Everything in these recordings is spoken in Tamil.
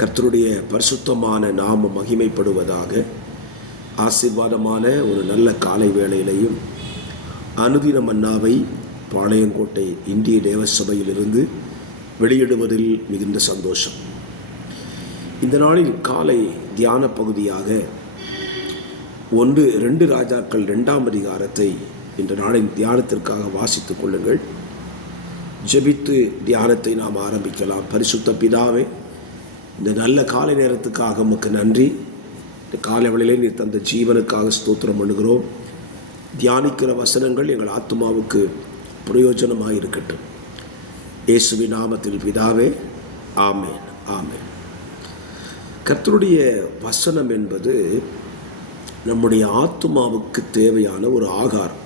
கர்த்தருடைய பரிசுத்தமான நாமம் மகிமைப்படுவதாக. ஆசீர்வாதமான ஒரு நல்ல காலை வேளையிலையும் அனுதின மன்னாவை பாளையங்கோட்டை இந்திய தேவசபையிலிருந்து வெளியிடுவதில் மிகுந்த சந்தோஷம். இந்த நாளில் காலை தியான பகுதியாக 1-2 ராஜாக்கள் 2ஆம் அதிகாரத்தை இந்த நாளின் தியானத்திற்காக வாசித்துக் கொள்ளுங்கள். ஜெபித்து தியானத்தை நாம் ஆரம்பிக்கலாம். பரிசுத்த பிதாவே, இந்த நல்ல காலை நேரத்துக்காக உமக்கு நன்றி. இந்த காலை வேளையிலே நீர் தந்த ஜீவனுக்காக ஸ்தோத்திரம் பண்ணுகிறோம். தியானிக்கிற வசனங்கள் எங்கள் ஆத்துமாவுக்கு பிரயோஜனமாக இருக்கட்டும். இயேசுவின் நாமத்தில் பிதாவே, ஆமேன் ஆமேன். கர்த்தருடைய வசனம் என்பது நம்முடைய ஆத்துமாவுக்கு தேவையான ஒரு ஆகாரம்.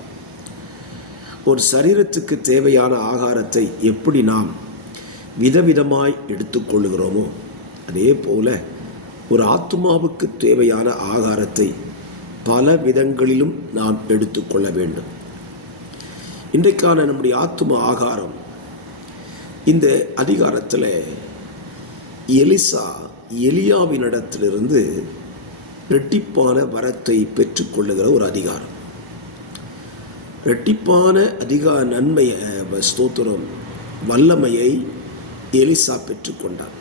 ஒரு சரீரத்துக்கு தேவையான ஆகாரத்தை எப்படி நாம் விதவிதமாய் எடுத்துக்கொள்ளுகிறோமோ, அதே போல ஒரு ஆத்துமாவுக்கு தேவையான ஆகாரத்தை பல விதங்களிலும் நாம் எடுத்துக்கொள்ள வேண்டும். இன்றைக்கான நம்முடைய ஆத்தும ஆகாரம், இந்த அதிகாரத்தில் எலிசா எலியாவினிடத்திலிருந்து இரட்டிப்பான வரத்தை பெற்றுக்கொள்ளுகிற ஒரு அதிகாரம். இரட்டிப்பான நன்மையை, ஸ்தோத்திரம், வல்லமையை எலிசா பெற்றுக்கொண்டார்.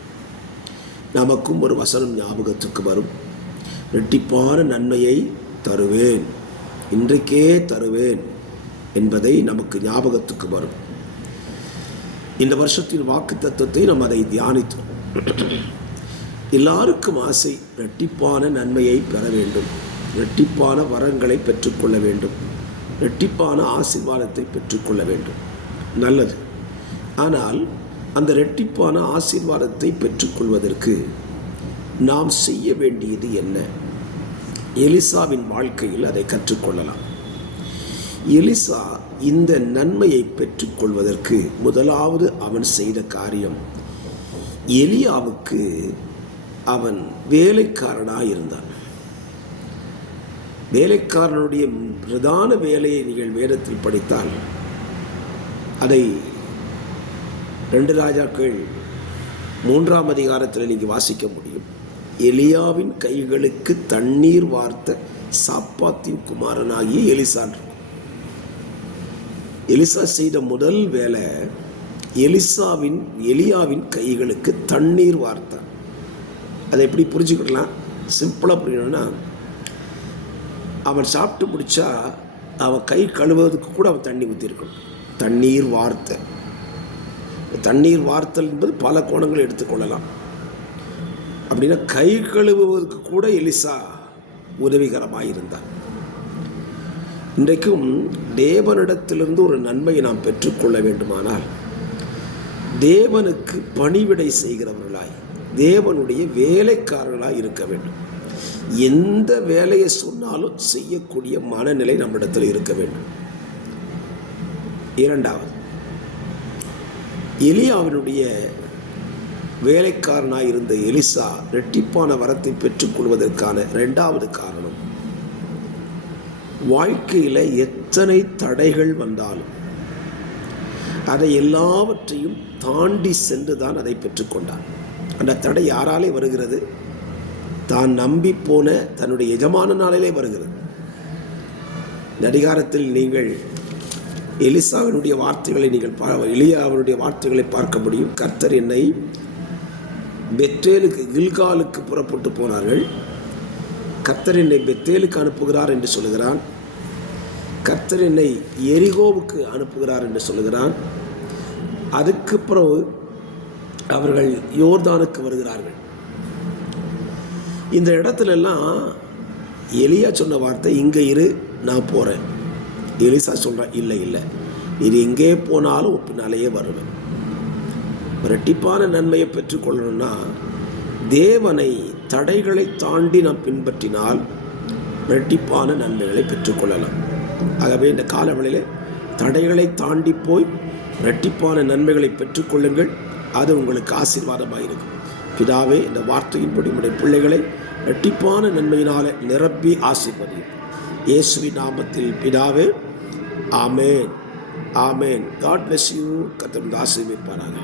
நமக்கும் ஒரு வசனம் ஞாபகத்துக்கு வரும். இரட்டிப்பான நன்மையை தருவேன், இன்றைக்கே தருவேன் என்பதை நமக்கு ஞாபகத்துக்கு வரும். இந்த வருஷத்தின் வாக்கு தத்துவத்தை நாம் அதை தியானித்தோம். எல்லாருக்கும் ஆசை இரட்டிப்பான நன்மையை பெற வேண்டும், இரட்டிப்பான வரங்களை பெற்றுக்கொள்ள வேண்டும், இரட்டிப்பான ஆசீர்வாதத்தை பெற்றுக்கொள்ள வேண்டும். நல்லது. ஆனால் அந்த இரட்டிப்பான ஆசீர்வாதத்தை பெற்றுக்கொள்வதற்கு நாம் செய்ய வேண்டியது என்ன? எலிசாவின் வாழ்க்கையில் அதை கற்றுக்கொள்ளலாம். எலிசா இந்த நன்மையை பெற்றுக்கொள்வதற்கு முதலாவது அவன் செய்த காரியம், எலியாவுக்கு அவன் வேலைக்காரனாக இருந்தான். வேலைக்காரனுடைய பிரதான வேலையை நீங்கள் வேதத்தில் படித்தால் அதை 2 ராஜாக்கள் 3ஆம் அதிகாரத்தில் நீங்கள் வாசிக்க முடியும். எலியாவின் கைகளுக்கு தண்ணீர் வார்த்த சாப்பாத்தின் குமாரனாகிய எலிசா செய்த முதல் வேலை, எலியாவின் கைகளுக்கு தண்ணீர் வார்த்தான். அதை எப்படி புரிஞ்சுக்கிடலாம்? சிம்பிளாக புரியணும்னா, அவன் சாப்பிட்டு முடிச்சா அவன் கை கழுவுவதற்கு கூட அவன் தண்ணி ஊற்றிருக்கணும். தண்ணீர் வார்த்தை. தண்ணீர் வார்த்தல் என்பது பல கோணங்களை எடுத்துக்கொள்ளலாம். அப்படின்னா கை கழுவுவதற்கு கூட எலிசா உதவிகரமாக இருந்தார். இன்றைக்கும் தேவனிடத்திலிருந்து ஒரு நன்மையை நாம் பெற்றுக்கொள்ள வேண்டுமானால் தேவனுக்கு பணிவிடை செய்கிறவர்களாய், தேவனுடைய வேலைக்காரர்களாய் இருக்க வேண்டும். எந்த வேலையை சொன்னாலும் செய்யக்கூடிய மனநிலை நம்மிடத்தில் இருக்க வேண்டும். இரண்டாவது, எலியாவினுடைய வேலைக்காரனாக இருந்த எலிசா இரட்டிப்பான வரத்தை பெற்றுக்கொள்வதற்கான 2வது காரணம், வாழ்க்கையில் எத்தனை தடைகள் வந்தாலும் அதை எல்லாவற்றையும் தாண்டி சென்று தான் அதை பெற்றுக்கொண்டார். அந்த தடை யாராலே வருகிறது? தான் நம்பி போன தன்னுடைய எஜமானனாலே வருகிறது. இந்த அதிகாரத்தில் நீங்கள் எலியாவினுடைய வார்த்தைகளை பார்க்க முடியும். கர்த்தர் என்னை கில்காலுக்கு புறப்பட்டு போனார்கள். கர்த்தர் என்னை பெத்தேலுக்கு அனுப்புகிறார் என்று சொல்லுகிறான். கர்த்தர் என்னை எரிகோவுக்கு அனுப்புகிறார் என்று சொல்லுகிறான். அதுக்கு பிறகு அவர்கள் யோர்தானுக்கு வருகிறார்கள். இந்த இடத்துலெல்லாம் எலியா சொன்ன வார்த்தை, இங்கே இரு, நான் போகிறேன். எலிசா சொல்கிறான், இல்லை இது எங்கே போனாலும் பின்னாலேயே வருவேன். இரட்டிப்பான நன்மையை பெற்றுக்கொள்ளணும்னா தேவனை தடைகளை தாண்டி நாம் பின்பற்றினால் இரட்டிப்பான நன்மைகளை பெற்றுக்கொள்ளலாம். ஆகவே இந்த காலவெளியில் தடைகளை தாண்டி போய் இரட்டிப்பான நன்மைகளை பெற்றுக்கொள்ளுங்கள். அது உங்களுக்கு ஆசீர்வாதமாக இருக்கும். பிதாவே, இந்த வார்த்தையின்படி உடைய பிள்ளைகளை இரட்டிப்பான நன்மையினால் நிரப்பி ஆசீர்வதியும். இயேசுவின் நாமத்தில் பிதாவே, ஆமேன் ஆமேன். God bless you. கர்த்தர் ஆசீர்வதிப்பாராக.